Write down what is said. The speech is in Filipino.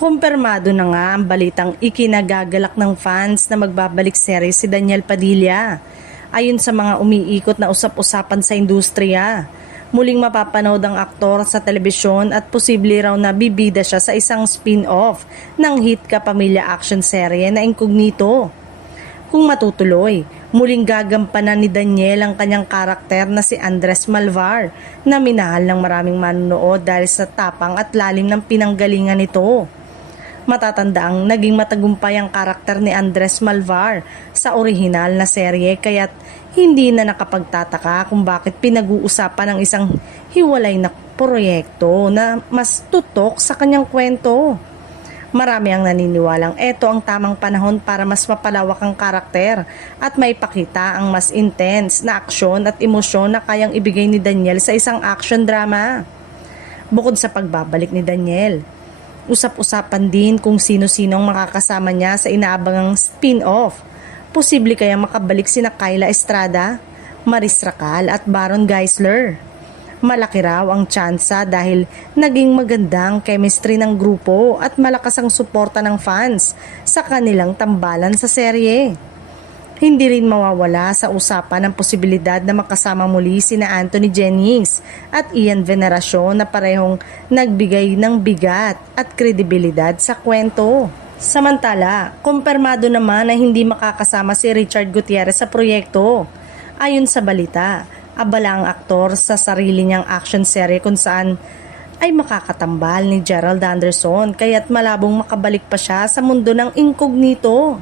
Kumpirmado na nga ang balitang ikinagagalak ng fans na magbabalik serye si Daniel Padilla. Ayon sa mga umiikot na usap-usapan sa industriya, muling mapapanood ang aktor sa telebisyon at posible raw na bibida siya sa isang spin-off ng hit kapamilya action serye na Incognito. Kung matutuloy, muling gagampanan ni Daniel ang kanyang karakter na si Andres Malvar na minahal ng maraming manonood dahil sa tapang at lalim ng pinanggalingan nito. Matatanda ang naging matagumpay ang karakter ni Andres Malvar sa orihinal na serye kaya't hindi na nakapagtataka kung bakit pinag-uusapan ng isang hiwalay na proyekto na mas tutok sa kanyang kwento. Marami ang naniniwalang ito ang tamang panahon para mas mapalawak ang karakter at maipakita ang mas intense na aksyon at emosyon na kayang ibigay ni Daniel sa isang action drama. Bukod sa pagbabalik ni Daniel, usap-usapan din kung sino-sino ang makakasama niya sa inaabangang spin-off. Posible kaya makabalik sina Kyla Estrada, Maris Racal at Baron Geisler. Malaki raw ang tsansa dahil naging magandang chemistry ng grupo at malakas ang suporta ng fans sa kanilang tambalan sa serye. Hindi rin mawawala sa usapan ang posibilidad na makasama muli sina Anthony Jennings at Ian Veneracion na parehong nagbigay ng bigat at kredibilidad sa kwento. Samantala, kumpirmado naman na hindi makakasama si Richard Gutierrez sa proyekto. Ayon sa balita, abala ang aktor sa sarili niyang action serye kung saan ay makakatambal ni Gerald Anderson kaya't malabong makabalik pa siya sa mundo ng Incognito.